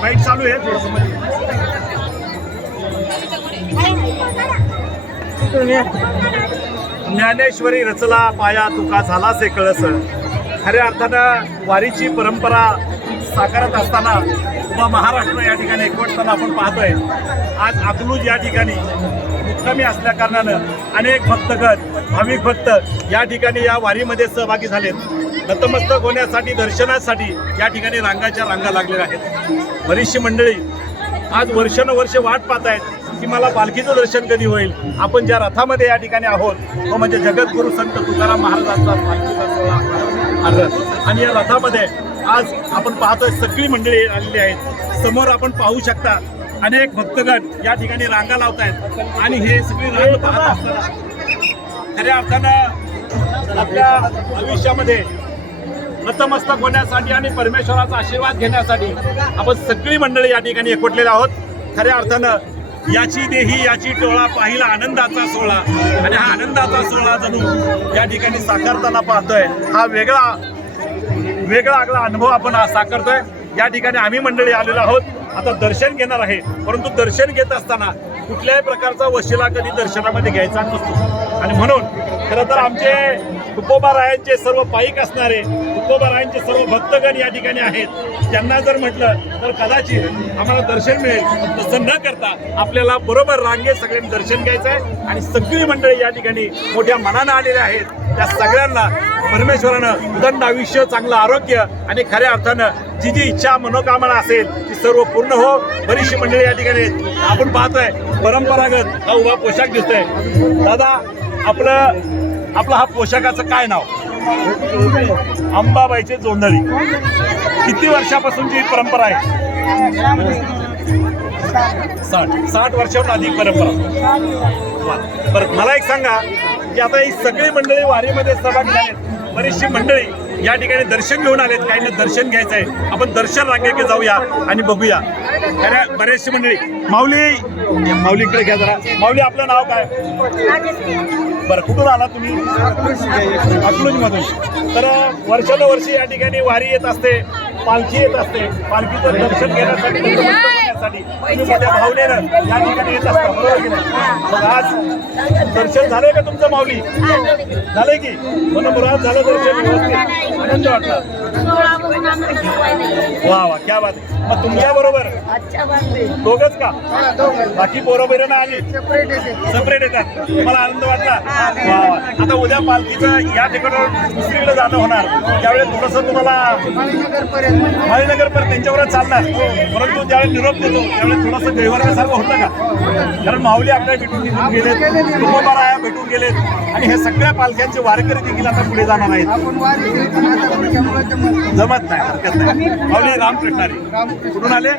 Bike चालू आहे थोडसमध्ये. ज्ञानेश्वरी रचला पाया तुका झाला से कळस खऱ्या अर्थानं वारीची परंपरा साकारत असताना उभा महाराष्ट्र या ठिकाणी एकवटताना आपण पाहतोय. आज अकलूज या ठिकाणी मुक्कामी असल्याकारणानं अनेक भक्तगण भाविक भक्त या ठिकाणी या वारीमध्ये सहभागी झालेत. नतमस्तक होण्यासाठी दर्शनासाठी या ठिकाणी रांगाच्या रांगा लागलेल्या आहेत. बरीचशी मंडळी आज वर्षानुवर्ष वाट पाहत आहेत की मला पालखीचं दर्शन कधी होईल? आपण ज्या रथामध्ये या ठिकाणी आहोत तो म्हणजे जगद्गुरु संत तुकाराम महाराजांचा पालखीचा सोहळा. रथ आणि या रथामध्ये आज आपण पाहतोय सगळी मंडळी आलेली आहेत. समोर आपण पाहू शकता अनेक भक्तगण या ठिकाणी रांगा लावत आहेत आणि हे सगळी रांग पाहत असताना खऱ्या अर्थानं आपल्या आयुष्यामध्ये नतमस्तक होण्यासाठी आणि परमेश्वराचा आशीर्वाद घेण्यासाठी आपण सगळी मंडळी या ठिकाणी एकवटलेले आहोत. खऱ्या अर्थानं याची देही याची टोळा पाहिला आनंदाचा सोहळा. आणि हा आनंदाचा सोहळा जणू या ठिकाणी साकारताना पाहतोय. हा वेगळा वेगळा आगळा अनुभव आपण हा साकारतोय. या ठिकाणी आम्ही मंडळी आलेलो आहोत. आता दर्शन घेणार आहे. परंतु दर्शन घेत असताना कुठल्याही प्रकारचा वशिला कधी दर्शनामध्ये घ्यायचा नसतो. आणि म्हणून खरं तर आमचे तुकोबारायांचे सर्व पायिक असणारे तुकोबारायांचे सर्व भक्तगण या ठिकाणी आहेत. त्यांना जर म्हटलं तर कदाचित आम्हाला दर्शन मिळेल. तसं न करता आपल्याला बरोबर रांगे सगळ्यांनी दर्शन घ्यायचं आहे आणि सगळी मंडळी या ठिकाणी मोठ्या मनानं आलेल्या आहेत. त्या सगळ्यांना परमेश्वरानं उदंड आयुष्य चांगलं आरोग्य आणि खऱ्या अर्थानं जी जी इच्छा मनोकामना असेल ती सर्व पूर्ण हो. बरीचशी मंडळी या ठिकाणी आपण पाहतोय परंपरागत हा उभा पोशाख दिसतोय. दादा आपलं आपलं हा पोशाखाचं काय नाव? अंबाबाईचे जोंधळी. किती वर्षापासूनची ही परंपरा आहे? साठ. साठ वर्षाहून अधिक परंपरा. बरं मला एक सांगा की आता ही सगळी मंडळी वारीमध्ये सहभाग झालेत. बरीचशी मंडळी या ठिकाणी दर्शन घेऊन आलेत. काहींना दर्शन घ्यायचं आहे आपण दर्शन रांगेकडे जाऊया आणि बघूया. खऱ्या बरेचशी मंडळी. माऊली माऊलीकडे घ्या जरा. माऊली आपलं नाव काय? बरं कुठून आला तुम्ही? अकलूजमधून. तर वर्षानुवर्षी या ठिकाणी वारी येत असते पालखी येत असते. पालखीचं दर्शन घेण्यासाठी तुम्ही मोठ्या भावनेनं या ठिकाणी येत असता बरोबर की नाही? मग आज दर्शन झालंय का तुमचं माऊली? झालंय की? मनमुराद झालं दर्शन व्यवस्थित. आनंद वाटला. वा वा क्या बात आहे. मग तुमच्या बरोबर? दोघच का? बाकी बरोबर ना आली. सेपरेट येतात. तुम्हाला आनंद वाटला? वा वा. आता उद्या पालखीचं या ठिकाणावर दुसरीकडे जाणं होणार. त्यावेळेस थोडंसं तुम्हाला माळीनगर पर्यंत त्यांच्यावरच चालणार. परंतु ज्यावेळेस निरोप देतो त्यावेळेस थोडंसं गैरवर्गासारखं होतं का? कारण माऊली आपल्या भेटून निघून गेलेत तुकोबाराया भेटून गेलेत आणि हे सगळ्या पालख्यांचे वारकरी देखील आता पुढे जाणार आहेत. जमत नाही. हरकत नाही. माऊली रामकृष्णारी. कुठून आले?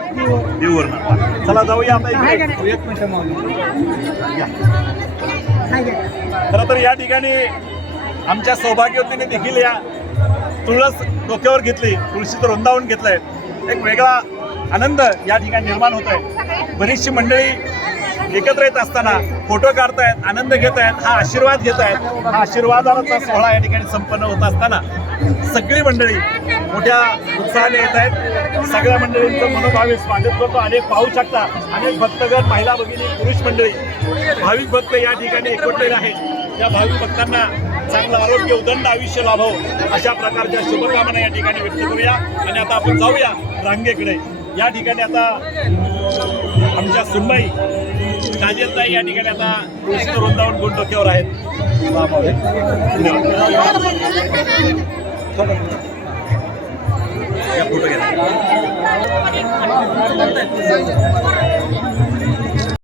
देऊवरनं चला जाऊया आता इकडे. या. खरं तर या ठिकाणी आमच्या सौभाग्यवतीने देखील या तुळस डोक्यावर घेतली तुळशीचं वृंदावन घेतलंय. एक वेगळा आनंद या ठिकाणी निर्माण होत आहे बरीचशी मंडळी एकत्र येत असताना फोटो काढतायत आनंद घेत आहेत हा आशीर्वाद घेत आहेत हा आशीर्वादाचा सोहळा या ठिकाणी संपन्न होत असताना सगळी मंडळी मोठ्या उत्साहाने येत आहेत. सगळ्या मंडळींचं मनोभावे स्वागत करतो. अनेक पाहू शकता अनेक भक्तगण महिला भगिनी पुरुष मंडळी भाविक भक्त या ठिकाणी एकवटलेले आहेत. या भाविक भक्तांना चांगलं आरोग्य उदंड आयुष्य लाभो अशा प्रकारच्या शुभकामना या ठिकाणी व्यक्त करूया. आणि आता आपण जाऊया रांगेकडे. या ठिकाणी आता आमच्या सुनबाई काजलताई या ठिकाणी आता कृष्ण वृंदावन गुण डोक्यावर आहेत. फोटो घ्या.